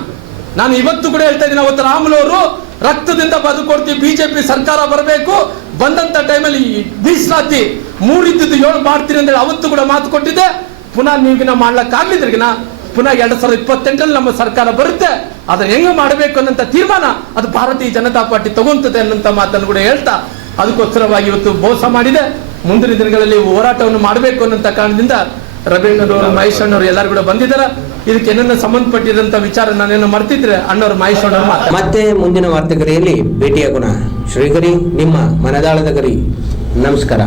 ನಾನು ಇವತ್ತು ಕೂಡ ಹೇಳ್ತಾ ಇದ್ದೀನಿ, ಅವತ್ತು ರಾಮುಲು ಅವರು ರಕ್ತದಿಂದ ಬದುಕೊಡ್ತೀವಿ, ಬಿಜೆಪಿ ಸರ್ಕಾರ ಬರಬೇಕು, ಬಂದಂತ ಟೈಮಲ್ಲಿ ಮೀಸಲಾತಿ 3 ಇದ್ದದ್ದು 7 ಮಾಡ್ತೀರಿ ಅಂತ ಅವತ್ತು ಕೂಡ ಮಾತು ಕೊಟ್ಟಿದ್ದೆ. ಪುನಃ ನೀವಿನ ಮಾಡ್ಲಕ್ಕಾಗ್ಲಿದ್ರಿಗಿನ ಪುನಃ 2028ರಲ್ಲಿ ನಮ್ಮ ಸರ್ಕಾರ ಬರುತ್ತೆ, ಅದನ್ನ ಹೆಂಗ ಮಾಡಬೇಕು ಅನ್ನೋ ತೀರ್ಮಾನ ಅದು ಭಾರತೀಯ ಜನತಾ ಪಾರ್ಟಿ ತಗೊಂತದೆ ಅನ್ನೋಂಥ ಮಾತನ್ನು ಕೂಡ ಹೇಳ್ತಾ, ಅದಕ್ಕೋಸ್ಕರವಾಗಿ ಇವತ್ತು ಮೋಸ ಮಾಡಿದೆ. ಮುಂದಿನ ದಿನಗಳಲ್ಲಿ ಹೋರಾಟವನ್ನು ಮಾಡಬೇಕು ಅನ್ನೋಂಥ ಕಾರಣದಿಂದ ರವೀಣ್ಣವರು, ಮಹೇಶ್ ಅಣ್ಣವರು ಎಲ್ಲರೂ ಕೂಡ ಬಂದಿದ್ದಾರೆ. ಇದಕ್ಕೆ ಏನನ್ನ ಸಂಬಂಧಪಟ್ಟಿದಂತ ವಿಚಾರ ನಾನೇನು ಮರ್ತಿದ್ರೆ ಅಣ್ಣವರು, ಮಹೇಶ್ ಅಣ್ಣವರು ಮತ್ತೆ ಮುಂದಿನ ವಾರ್ತೆಗರಿಯಲ್ಲಿ ಭೇಟಿಯಾಗೋಣ. ಶ್ರೀಗರಿ ನಿಮ್ಮ ಮನದಾಳದ ಗರಿ. ನಮಸ್ಕಾರ.